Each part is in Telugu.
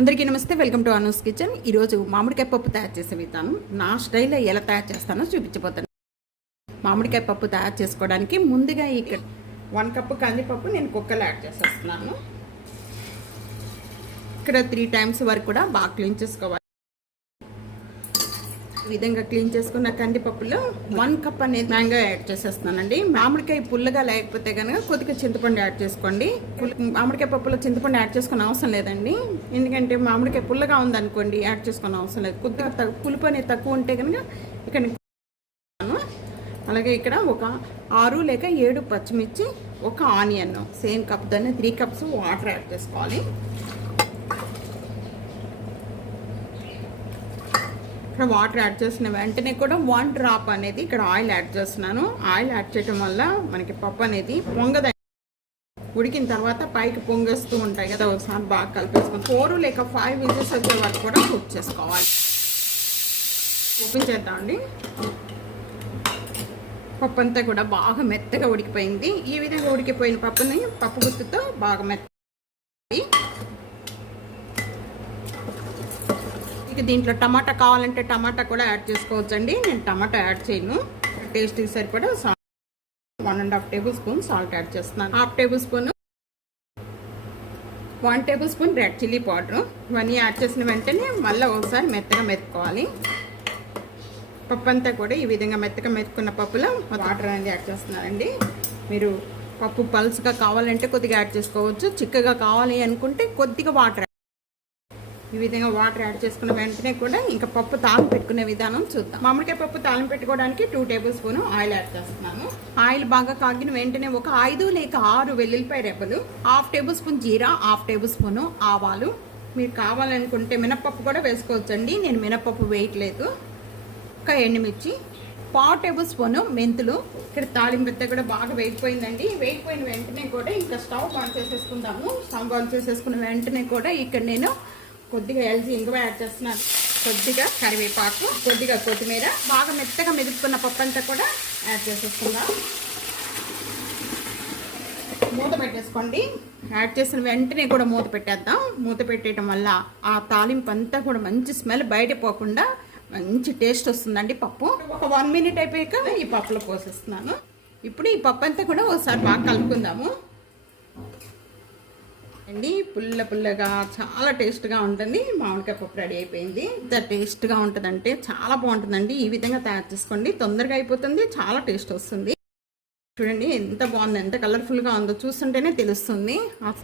అందరికీ నమస్తే, వెల్కమ్ టు అనూస్ కిచెన్. ఈరోజు మామిడికాయ పప్పు తయారు చేసే విధానం నా స్టైల్లో ఎలా తయారు చేస్తానో చూపించబోతాను. మామిడికాయ పప్పు తయారు చేసుకోవడానికి ముందుగా ఇక్కడ 1 కప్పు కందిపప్పు నేను కుక్కర్లో యాడ్ చేసేస్తున్నాను. ఇక్కడ 3 టైమ్స్ వరకు కూడా బాగా క్లీన్ చేసుకోవాలి. ఈ విధంగా క్లీన్ చేసుకున్న కందిపప్పులో 1 కప్ అనేది మ్యాంగో యాడ్ చేసేస్తున్నానండి. మామిడికాయ పుల్లగా లేకపోతే కనుక కొద్దిగా చింతపండు యాడ్ చేసుకోండి. మామిడికాయ పప్పులో చింతపండు యాడ్ చేసుకునే అవసరం లేదండి, ఎందుకంటే మామిడికాయ పుల్లగా ఉందనుకోండి యాడ్ చేసుకునే అవసరం లేదు. కొద్దిగా పులుపు అనేది తక్కువ ఉంటే కనుక ఇక్కడ అలాగే ఇక్కడ ఒక 6 లేక 7 పచ్చిమిర్చి, ఒక ఆనియన్ సేమ్ కప్ దాన్ని 3 కప్స్ వాటర్ యాడ్ చేసుకోవాలి. ఇక్కడ వాటర్ యాడ్ చేసిన వెంటనే కూడా 1 డ్రాప్ అనేది ఇక్కడ ఆయిల్ యాడ్ చేస్తున్నాను. ఆయిల్ యాడ్ చేయడం వల్ల మనకి పప్పు అనేది పొంగద. ఉడికిన తర్వాత పైకి పొంగేస్తూ ఉంటాయి కదా, ఒకసారి బాగా కలిపేసుకొని 4 లేక 5 విజిల్స్ వచ్చే వరకు కూడా కుక్ చేసుకోవాలి. ఓపెన్ చేద్దామండి. పప్పు అంతా కూడా బాగా మెత్తగా ఉడికిపోయింది. ఈ విధంగా ఉడికిపోయిన పప్పుని పప్పు గుత్తుతో బాగా మెత్తగా. ఇక దీంట్లో టమాటా కావాలంటే టమాటా కూడా యాడ్ చేసుకోవచ్చండి. నేను టమాటా యాడ్ చేయను. టేస్ట్కి సరిపడా salt 1.5 table spoon salt add చేస్తున్నాను. 1/2 table spoon 1 table spoon red chilli powder. ఇవన్నీ యాడ్ చేసిన వెంటనే మళ్ళీ ఒకసారి మెత్తగా మెత్తుకోవాలి. పప్పు అంతా కూడా ఈ విధంగా మెత్తగా మెత్తుకున్న పప్పులో వాటర్ అనేది యాడ్ చేస్తున్నారండి. మీరు పప్పు పల్స్గా కావాలంటే కొద్దిగా యాడ్ చేసుకోవచ్చు, చిక్కగా కావాలి అనుకుంటే కొద్దిగా వాటర్. ఈ విధంగా వాటర్ యాడ్ చేసుకున్న వెంటనే కూడా ఇంకా పప్పు తాలింపు పెట్టుకునే విధానం చూద్దాం. మామిడికాయ పప్పు తాలింపు పెట్టుకోవడానికి 2 టేబుల్ స్పూన్ ఆయిల్ యాడ్ చేస్తున్నాను. ఆయిల్ బాగా కాగిన వెంటనే ఒక 5 లేక 6 వెల్లుల్లిపాయ రెబ్బలు, 1/2 టేబుల్ స్పూన్ జీరా, 1/2 టేబుల్ స్పూన్ ఆవాలు. మీరు కావాలనుకుంటే మినప్పప్పు కూడా వేసుకోవచ్చండి, నేను మినప్పప్పు వేయట్లేదు. ఒక ఎండుమిర్చి, 1/4 టేబుల్ స్పూన్ మెంతులు. ఇక్కడ తాలింపు అంతా కూడా బాగా వేగిపోయిందండి. వేగిపోయిన వెంటనే కూడా ఇంకా స్టవ్ ఆన్ చేసేసుకుందాము. స్టవ్ ఆన్ చేసేసుకున్న వెంటనే కూడా ఇక్కడ నేను కొద్దిగా ఎల్జీ ఇంగువ యాడ్ చేస్తున్నాను, కొద్దిగా కరివేపాకు, కొద్దిగా కొత్తిమీర. బాగా మెత్తగా మెదుపుకున్న పప్పు అంతా కూడా యాడ్ చేసేసుకుందాం. మూత పెట్టేసుకోండి. యాడ్ చేసిన వెంటనే కూడా మూత పెట్టేద్దాం. మూత పెట్టేయటం వల్ల ఆ తాలింపు అంతా కూడా మంచి స్మెల్ బయట పోకుండా మంచి టేస్ట్ వస్తుందండి పప్పు. ఒక 1 మినిట్ అయిపోయాక ఈ పప్పులో పోసేస్తున్నాను. ఇప్పుడు ఈ పప్పు అంతా కూడా ఒకసారి బాగా కలుపుకుందాము అండి. పుల్లగా చాలా టేస్ట్గా ఉంటుంది. మామిడికాయ పప్పు రెడీ అయిపోయింది. ఎంత టేస్ట్గా ఉంటుందంటే చాలా బాగుంటుందండి. ఈ విధంగా తయారు చేసుకోండి, తొందరగా అయిపోతుంది, చాలా టేస్ట్ వస్తుంది. చూడండి ఎంత బాగుంది, ఎంత కలర్ఫుల్గా ఉందో చూస్తుంటేనే తెలుస్తుంది.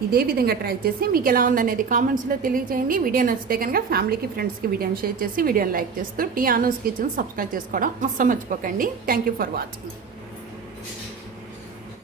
ఇదే విధంగా ట్రై చేసి మీకు ఎలా ఉందనేది కామెంట్స్లో తెలియజేయండి. వీడియో నచ్చితే కనుక ఫ్యామిలీకి, ఫ్రెండ్స్కి వీడియోని షేర్ చేసి వీడియోని లైక్ చేస్తూ టీ అనూస్ కిచెన్ సబ్స్క్రైబ్ చేసుకోవడం అస్సలు మర్చిపోకండి. Thank you for watching.